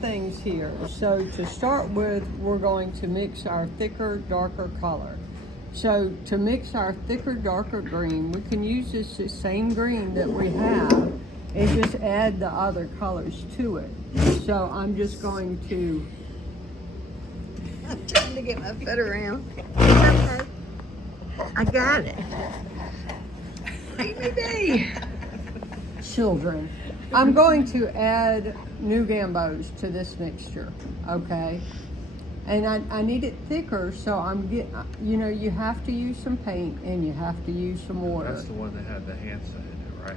things here. So to start with, we're going to mix our thicker, darker color. So to mix our thicker, darker green, we can use this same green that we have and just add the other colors to it. So I'm just going to... I'm trying to get my foot around. Okay. I got it. Leave me be. Children. I'm going to add new gambos to this mixture, okay? And I need it thicker, so I'm getting, you know, you have to use some paint and you have to use some water. That's the one that had the Hansa in it, right?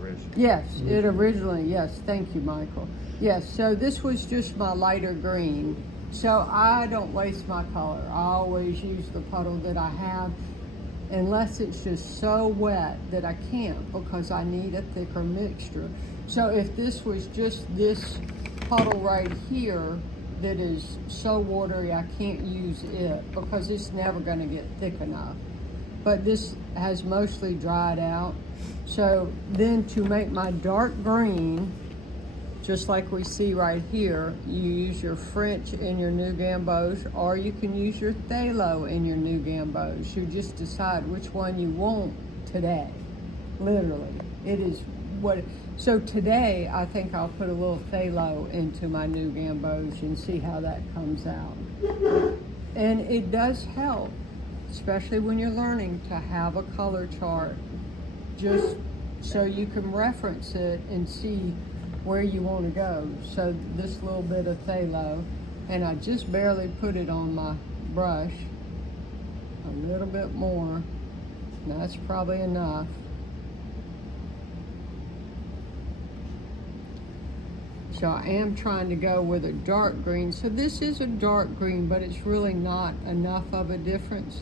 Originally. Yes, it originally, yes, thank you, Michael. Yes, so this was just my lighter green. So I don't waste my color. I always use the puddle that I have, unless it's just so wet that I can't, because I need a thicker mixture. So if this was just this puddle right here that is so watery I can't use it because it's never going to get thick enough. But this has mostly dried out. So then to make my dark green, just like we see right here, you use your French in your new gambos, or you can use your phthalo in your new gambos. You just decide which one you want today. Literally, it is what. So today, I think I'll put a little phthalo into my new gambos and see how that comes out. And it does help, especially when you're learning, to have a color chart, just so you can reference it and see where you want to go. So this little bit of phthalo, and I just barely put it on my brush. A little bit more, that's probably enough. So I am trying to go with a dark green. So this is a dark green, but it's really not enough of a difference.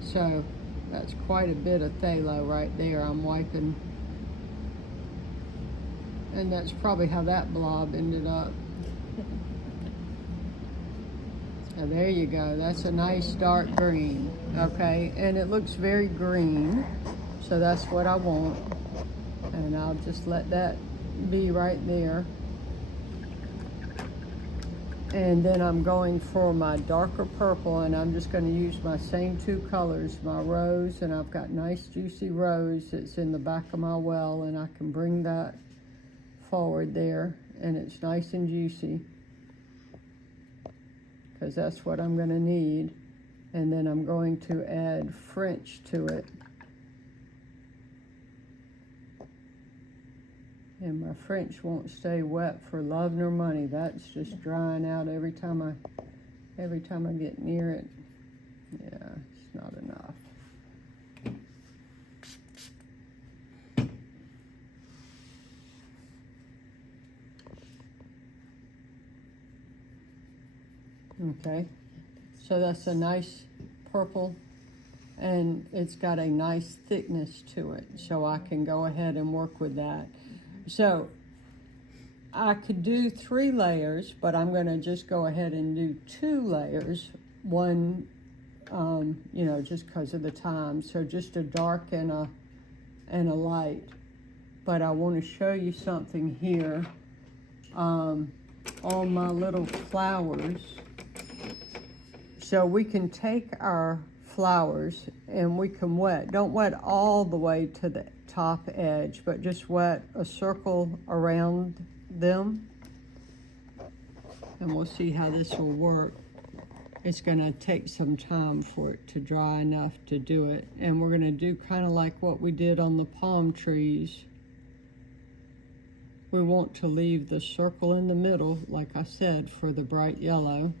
So that's quite a bit of phthalo right there. I'm wiping. And that's probably how that blob ended up. So there you go. That's a nice dark green. Okay, and it looks very green. So that's what I want. And I'll just let that be right there. And then I'm going for my darker purple, and I'm just going to use my same two colors, my rose, and I've got nice juicy rose that's in the back of my well, and I can bring that forward there, and it's nice and juicy, because that's what I'm going to need. And then I'm going to add French to it. And my French won't stay wet for love nor money. That's just drying out every time I get near it. Yeah, it's not enough. Okay, so that's a nice purple, and it's got a nice thickness to it, so I can go ahead and work with that. So I could do 3 layers, but I'm going to just go ahead and do 2 layers. One, you know, just because of the time. So just a dark and a light. But I want to show you something here on my little flowers. So we can take our flowers and we can wet. Don't wet all the way to the top edge, but just wet a circle around them. And we'll see how this will work. It's gonna take some time for it to dry enough to do it. And we're gonna do kind of like what we did on the palm trees. We want to leave the circle in the middle, like I said, for the bright yellow.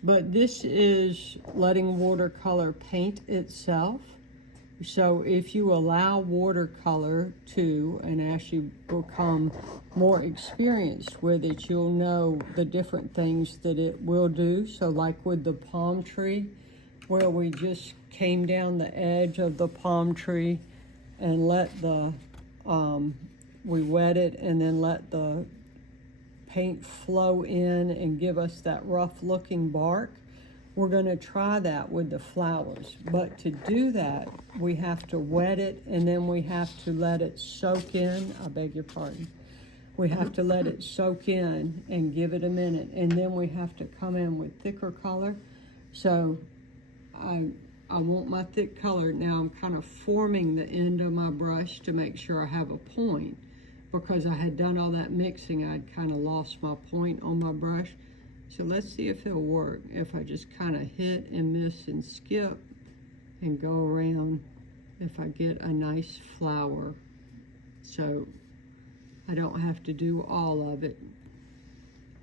But this is letting watercolor paint itself. So if you allow watercolor to, and as you become more experienced with it, you'll know the different things that it will do. So like with the palm tree, where we just came down the edge of the palm tree and let the, we wet it and then let the paint flow in and give us that rough looking bark. we're gonna try that with the flowers. But to do that, we have to wet it and then we have to let it soak in. I beg your pardon. We have to let it soak in and give it a minute. And then we have to come in with thicker color. So I want my thick color. Now I'm kind of forming the end of my brush to make sure I have a point. Because I had done all that mixing, I'd kind of lost my point on my brush. So let's see if it'll work. If I just kind of hit and miss and skip and go around, if I get a nice flower. So I don't have to do all of it.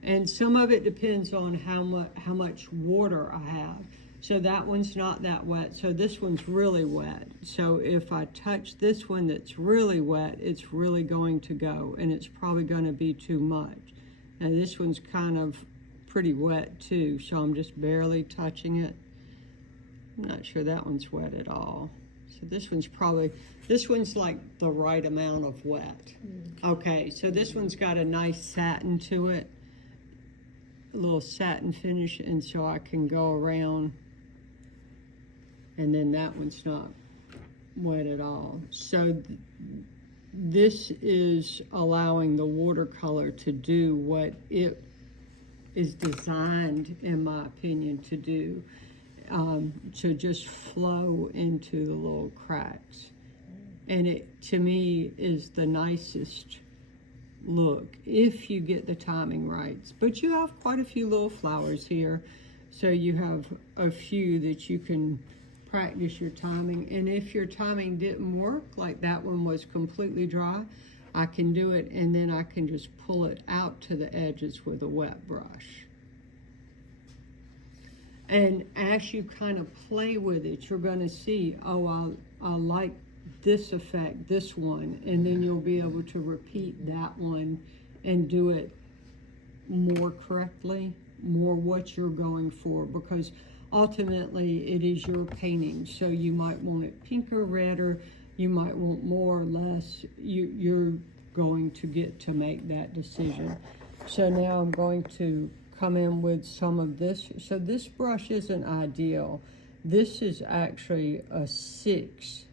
And some of it depends on how much water I have. So that one's not that wet. So this one's really wet. So if I touch this one that's really wet, it's really going to go, and it's probably going to be too much. Now this one's kind of pretty wet too, so I'm just barely touching it. I'm not sure that one's wet at all. So this one's like the right amount of wet. Okay, so this one's got a nice satin to it, a little satin finish, and so I can go around, and then that one's not wet at all. So this is allowing the watercolor to do what it is designed, in my opinion, to do, to just flow into the little cracks. And it, to me, is the nicest look if you get the timing right. But you have quite a few little flowers here, so you have a few that you can practice your timing. And if your timing didn't work, like that one was completely dry, I can do it, and then I can just pull it out to the edges with a wet brush. And as you kind of play with it, you're going to see, oh, I like this effect, this one, and then you'll be able to repeat that one and do it more correctly, more what you're going for, because ultimately it is your painting. So you might want it pinker, redder, you might want more or less. You're going to get to make that decision. So now I'm going to come in with some of this. So this brush isn't ideal. This is actually a 6,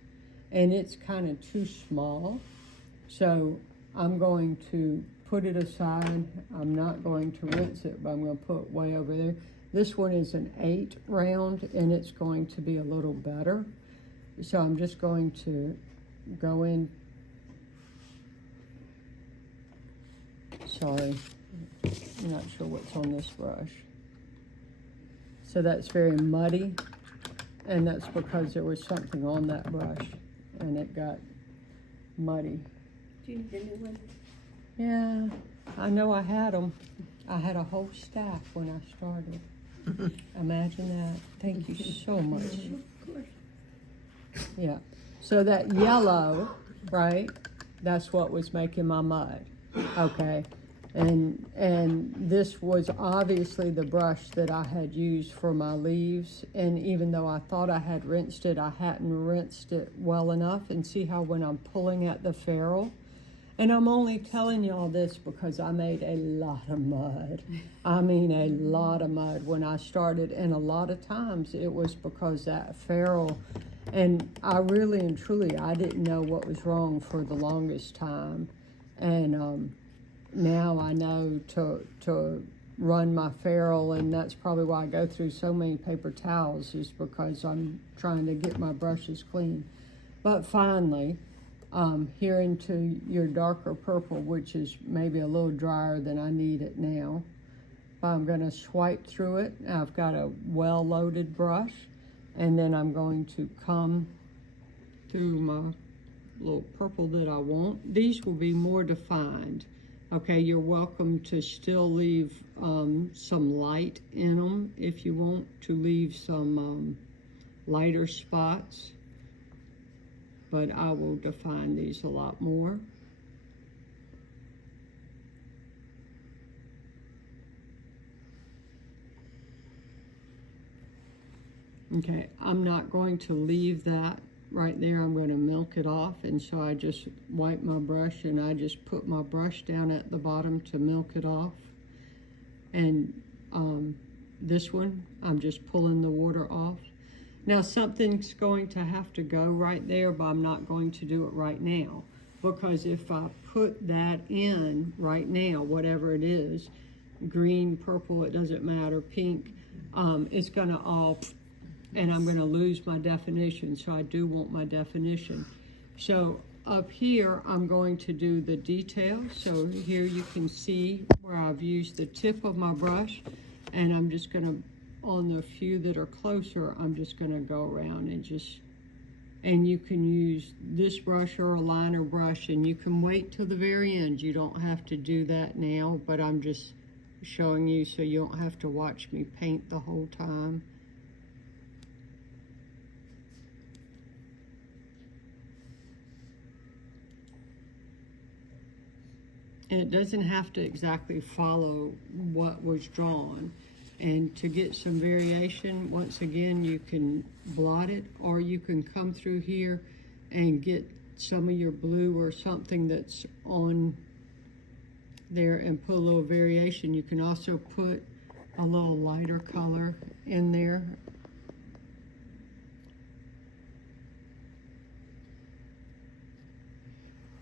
and it's kind of too small. So I'm going to put it aside. I'm not going to rinse it, but I'm going to put it way over there. This one is an 8 round, and it's going to be a little better. So I'm just going to go in. Sorry, I'm not sure what's on this brush. So that's very muddy, and that's because there was something on that brush and it got muddy. Do you need a new one? Yeah, I know I had them. I had a whole stack when I started. Imagine that. Thank you so much. Yeah. So that yellow, right? That's what was making my mud. Okay. And this was obviously the brush that I had used for my leaves. And even though I thought I had rinsed it, I hadn't rinsed it well enough. And see how when I'm pulling at the ferrule, and I'm only telling y'all this because I made a lot of mud. I mean, a lot of mud when I started. And a lot of times it was because that ferrule, and I really and truly, I didn't know what was wrong for the longest time. And now I know to run my ferrule, and that's probably why I go through so many paper towels, is because I'm trying to get my brushes clean. But finally, here into your darker purple, which is maybe a little drier than I need it now. I'm going to swipe through it. I've got a well-loaded brush, and then I'm going to come through my little purple that I want. These will be more defined. Okay, you're welcome to still leave some light in them if you want to leave some lighter spots. But I will define these a lot more. Okay, I'm not going to leave that right there. I'm going to milk it off, and so I just wipe my brush and I just put my brush down at the bottom to milk it off. And this one, I'm just pulling the water off. Now something's going to have to go right there, but I'm not going to do it right now. Because if I put that in right now, whatever it is, green, purple, it doesn't matter, pink, it's gonna all, and I'm gonna lose my definition, so I do want my definition. So up here, I'm going to do the detail. So here you can see where I've used the tip of my brush, and I'm just gonna, on the few that are closer, I'm just gonna go around and just, and you can use this brush or a liner brush, and you can wait till the very end. You don't have to do that now, but I'm just showing you so you don't have to watch me paint the whole time. And it doesn't have to exactly follow what was drawn. And to get some variation, once again, you can blot it, or you can come through here and get some of your blue or something that's on there and put a little variation. You can also put a little lighter color in there.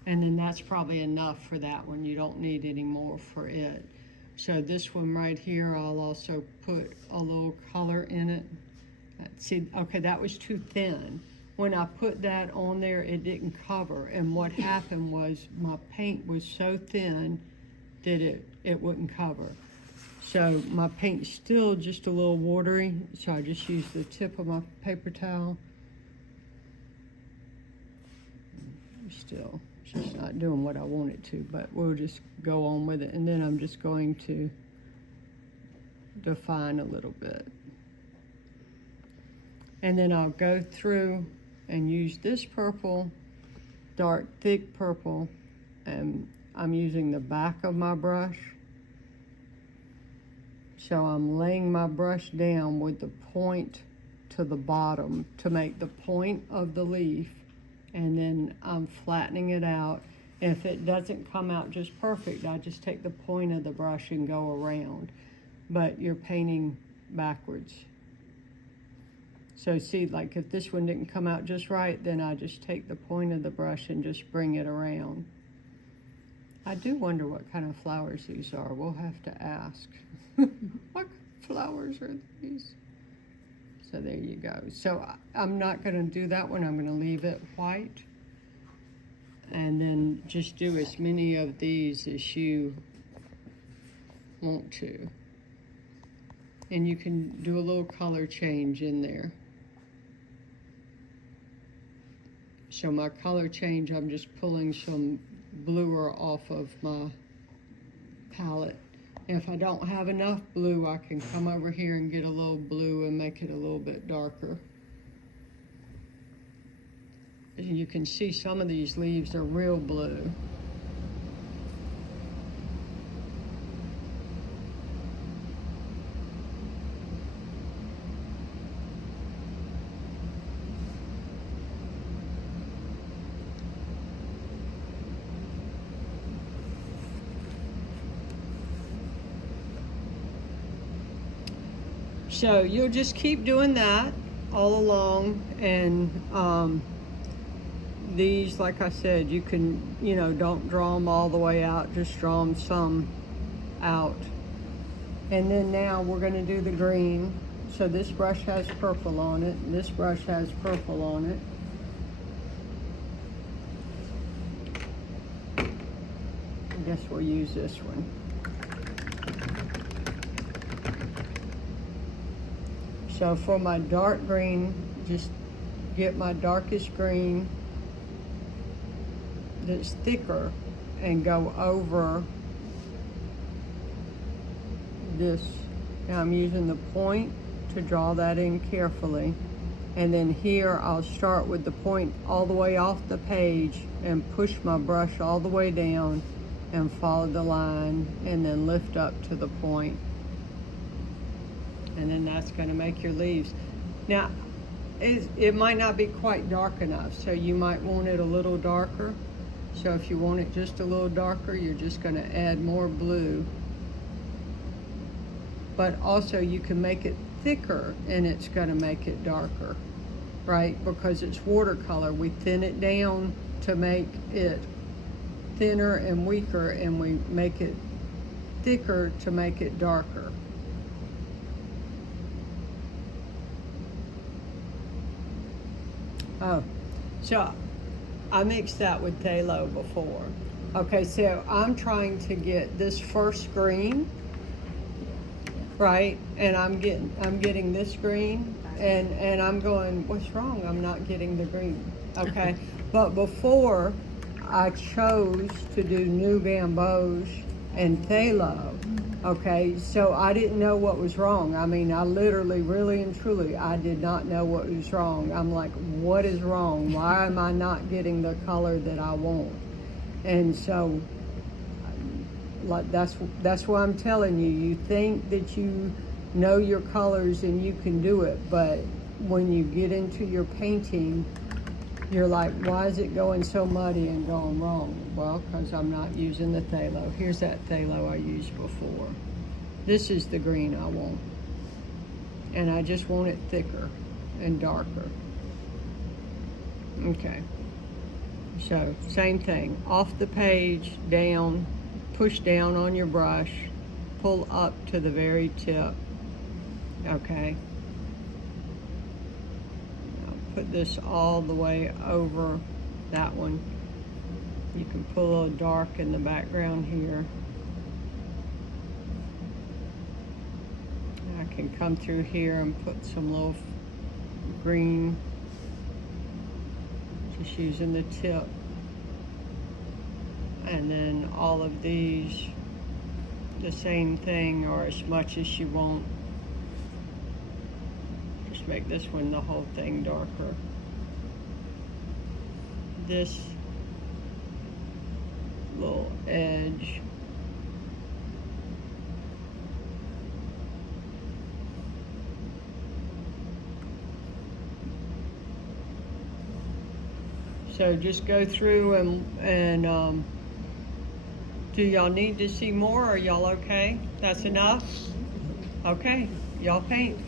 And then that's probably enough for that one. You don't need any more for it. So this one right here, I'll also put a little color in it. See, okay, that was too thin. When I put that on there, it didn't cover. And what happened was my paint was so thin that it wouldn't cover. So my paint's still just a little watery, so I just use the tip of my paper towel. Still, it's just not doing what I want it to, but we'll just go on with it. And then I'm just going to define a little bit. And then I'll go through and use this purple, dark, thick purple, and I'm using the back of my brush. So I'm laying my brush down with the point to the bottom to make the point of the leaf. And then I'm flattening it out. If it doesn't come out just perfect, I just take the point of the brush and go around. But you're painting backwards. So see, like if this one didn't come out just right, then I just take the point of the brush and just bring it around. I do wonder what kind of flowers these are. We'll have to ask. What flowers are these? So there you go. So I'm not going to do that one. I'm going to leave it white. And then just do as many of these as you want to. And you can do a little color change in there. So my color change, I'm just pulling some bluer off of my palette. If I don't have enough blue, I can come over here and get a little blue and make it a little bit darker. And you can see some of these leaves are real blue. So you'll just keep doing that all along, and these, like I said, you can, you know, don't draw them all the way out, just draw them some out. And then now we're going to do the green. So this brush has purple on it, and this brush has purple on it. I guess we'll use this one. So for my dark green, just get my darkest green that's thicker and go over this. Now I'm using the point to draw that in carefully. And then here I'll start with the point all the way off the page and push my brush all the way down and follow the line and then lift up to the point. And then that's going to make your leaves. Now, it might not be quite dark enough, so you might want it a little darker. So if you want it just a little darker, you're just going to add more blue. but also you can make it thicker and it's gonna make it darker, right? Because it's watercolor. We thin it down to make it thinner and weaker, and we make it thicker to make it darker. Oh, so I mixed that with phthalo before. Okay, so I'm trying to get this first green, right? And I'm getting this green, and I'm going, what's wrong? I'm not getting the green. Okay, but before I chose to do New Gamboge and phthalo. Okay, so I didn't know what was wrong. I mean, I literally, really and truly, I did not know what was wrong. I'm like, what is wrong? Why am I not getting the color that I want? And so, like, that's why I'm telling you. You think that you know your colors and you can do it, but when you get into your painting, you're like, why is it going so muddy and going wrong? Well, because I'm not using the phthalo. Here's that phthalo I used before. This is the green I want. And I just want it thicker and darker. Okay. So, same thing. Off the page, down, push down on your brush, pull up to the very tip. Okay. Put this all the way over that one. You can put a little dark in the background here. I can come through here and put some little green, just using the tip. And then all of these, the same thing, or as much as you want. Make this one the whole thing darker. This little edge. So just go through and do y'all need to see more? Are y'all okay? That's enough? Okay, y'all paint.